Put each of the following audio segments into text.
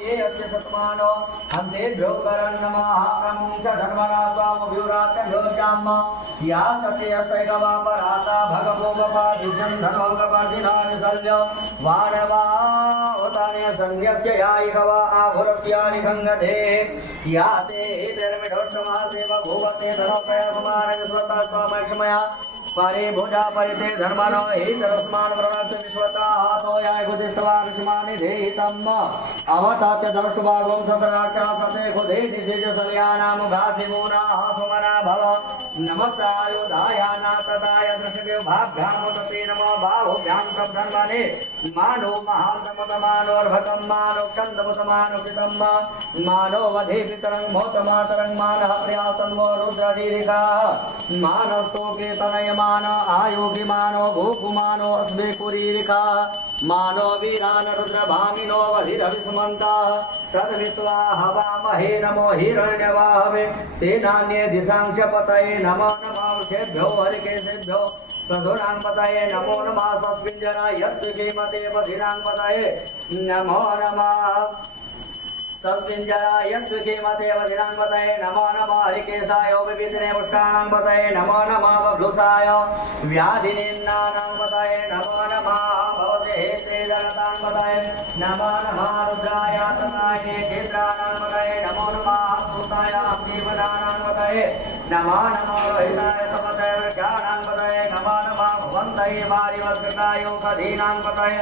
ये अस्य सत्मानो अन्तेभ्यो करन्नमः क्रमुंच धर्मणा स्वामभिरात्यभ्योजाम या सत्यस्तैकवापराता भगवोपपादिजं धर्मोपपादिनानि सल्य वाणवावताने संध्यस्य यायिकवा आभुरस्य निगङ्गते या ते धर्मिढोष्टमासेव भुवते धनोपय समानविश्वता स्वामक्षमया पारे भुजा परिते धर्मनो हि तरस्मान व्रणत विश्वता हातो याय गुदिस्तवान शिमानि देहितम् अवतात्य दर्शभागं सतराक्षा सते खुदे निषेज सल्यानाम घासि मूना सुमना भव नमस्तायुधाया तदाय दृष्टिभ्यो भाभ्याम तते नमो बाहुभ्यां तद्धन्वने मानो महान्तमतमानोर्भकं मानो कन्दमतमानुकितं मानो वधे पितरं मोतमातरं मानः प्रियासन्वो रुद्रदीरिकाः मानस्तोके तनय मान आयोगिमानो भूकुमानो अस्मे कुरीरिका मानो वीरान रुद्रभामिनो वधिरविस्मन्ता सदमित्वा हवामहे नमो हिरण्यवाहवे सेनान्ये दिशां च पतये नमो नमः वृषेभ्यो हरिकेशेभ्यो प्रधुनां पतये नमो नमः सस्मिञ्जना यत्विकीमते पथिनां पतये नमो नमः तस्मिञ्जराय त्विकीमते वधिनाङ्पतये नमो नमः हरिकेशाय विविधने वृक्षाणाङ्पतये नमो नमः बभ्लुषाय व्याधिनिन्नानाङ्पतये नमो नमः भवते हेते जनताङ्पतये नमो नमः रुद्राय तनाय क्षेत्राणाङ्पतये नमो नमः भूताय जीवनानाङ्पतये नमो नमः रोहिताय समतये वृक्षाणाङ्पतये नमो नमः भुवन्तये वारिवत्कृताय कधीनाङ्पतये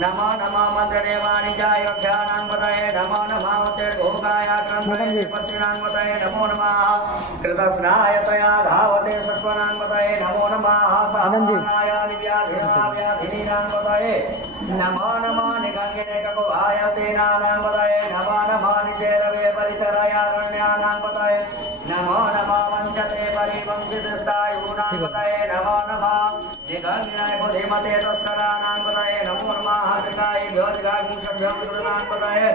नमो नमः मंत्रणे वाणिजाय ख्यानांपतये नमो नमः उच्चैर्घोगाय क्रन्थये पश्चिनांपतये नमो नमः कृतस्नाय तया धावते सत्वनांपतये नमो नमः सहनाय व्याधिनीनांपतये नमो नमः निगङ्गिने ककुभाय तेनानांपतये नमो नमः निचेरवे परिचरायारण्यानांपतये नमो नमः वञ्चते परिवंशितस्तायूनांपतये नमो नमः निगङ्गिने कुधिमते तस्करानांपतये नमो नमः हाजकायभ्यो दिगागुंशभ्यो कृतनांपतये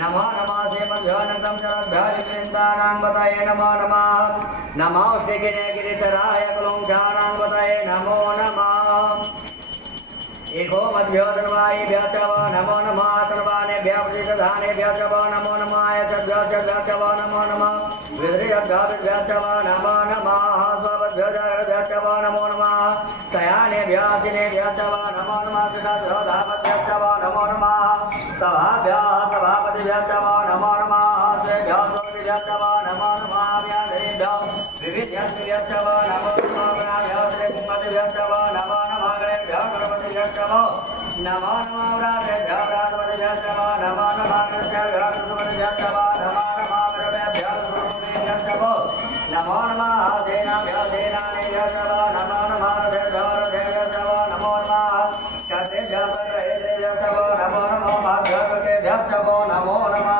नमो नमः सेमभ्यो नन्दं जरभ्यो विकृन्तानांपतये नमो नमः नमो श्रीगिने गिरिचराय कुलुंशानांपतये नमो नमः एको मध्यो धर्माय व्याचव नमो नमः तर्वाणे व्याप्रतिधाने व्याचव नमो नमः यचभ्यो च व्याचव नमो नमः विद्रियभ्यो व्याचव नमो नमः स्वभ्यो व्याचव नमो नमः सयाने व्यासिने व्याचव नमो नमः सुधाभ्यो धावभ्याचव नमो नमः सभाभ्यो सभापति व्याचव नमो नमः स्वेभ्यो स्वपति व्याचव नमो नमः व्याधेभ्यो विविध्यस्य व्याचव नमो नमः गणाभ्यो श्रीकुम्भति व्याचव नमो नमः गणेभ्यो गणपति व्याचव नमो नमः व्रातेभ्यो व्रातपति व्याचव नमो नमः कृष्णभ्यो कृष्णपति व्याचव नमो नमः वृभ्यो वृषभपति व्याचव नमो नमः सेनाभ्यो सेनानि व्याचव नमो नमः रथेभ्यो रथे व्याचव नमो नमः कर्तेभ्यो सर्वहेते व्याचव नमो नमः भाग्यवते व्याचव नमो नमः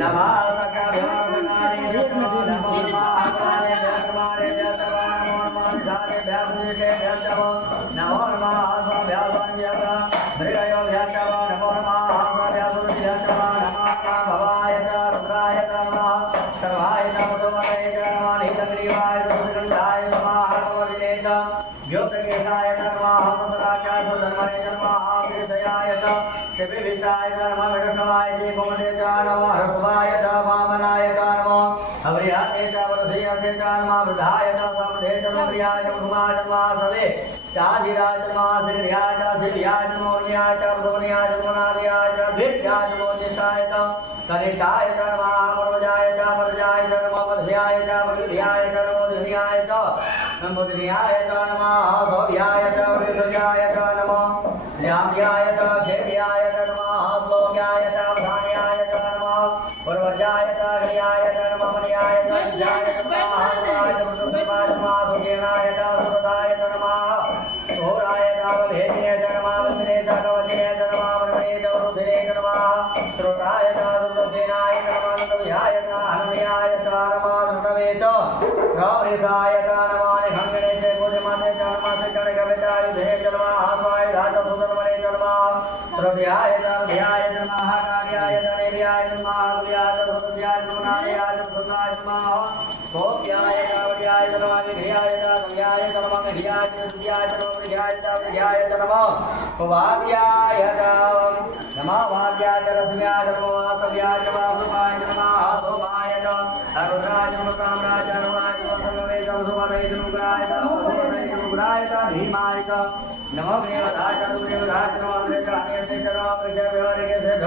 नमः सखाभ्यो सखानि व्याचव नमो नमः आकारे व्याचमारे व्याचव नमो नमः निधाने व्यासुते व्याचव नमो नमः आत्मभ्यो संव्याच मृगयो व्याचव नमो नमः आत्मभ्यो व्याचव नमो नमः भवाय च रुद्राय च नमः सर्वाय च मधुमते च नमः नीलग्रीवाय च सुगन्धाय नमः कवलिने च व्योतकेशाय च नमः मन्दराक्षाय च धर्मणे च नमः विदयाय च शिविविष्टाय च नमः विष्णवाय च गोमते च नमः हर्षवाय च वामनाय च नमः अवरियाते च वरधेयते च नमः वृद्धाय च समधे च प्रियाय च ब्रह्माय च नमः सवे चाधिराय च नमः श्रीयाय च शिव्याय च मौर्याय च वृद्धवनियाय च मुनादियाय च भिष्टाय च मोदिष्टाय च कनिष्ठाय च नमः पर्वजाय च पर्वजाय च नमः मध्याय च मध्याय च नमो धनियाय च नमोदनियाय च नमः सौभ्याय च वृद्धव्याय च नमः ल्याम्याय च क्षेम्याय च नमः श्लोक्याय च वधान्याय च नमः पर्वजाय च हरियाय च नमः मणियाय च विद्याय च नमः हनुमाय च वृद्धवाय च नमः सुजेनाय च सुरदाय च नमः घोराय च भेदिने च नमः वस्मिने च कवचिने च नमः वरुणे च वरुधिने च नमः श्रोताय च दुर्दसेनाय च नमः नन्दव्याय च हनमयाय च नमः धृतवे च रावणेशाय च नमः निहंगणे च गोधमाते च नमः सिकणकवितायुधे च नमः हास्वाय धात सुतर्मणे च नमः श्रव्याय च ध्याय च नमः कार्याय च नेव्याय च नमः गुल्याय च भूतस्याय च मुनादयाय च सुताय च नमः गोप्याय च वड्याय च नमः विघ्याय च नव्याय च नमः विघ्याय च विद्याय च नमः विघ्याय च विघ्याय च नमः वाद्याय च नमः आद्याय च रश्म्याय च नमो वासव्याय च वासुपाय च नमः सोमाय च रुद्राय च नमः कामराय च नमः सर्ववे च सुवदय च नुग्राय च सुवदय च नुग्राय च भीमाय च नमो ग्रेवधाय च दुर्गेवधाय च नमो अग्रे च हन्यसे च नमो प्रजय व्यवहारिके से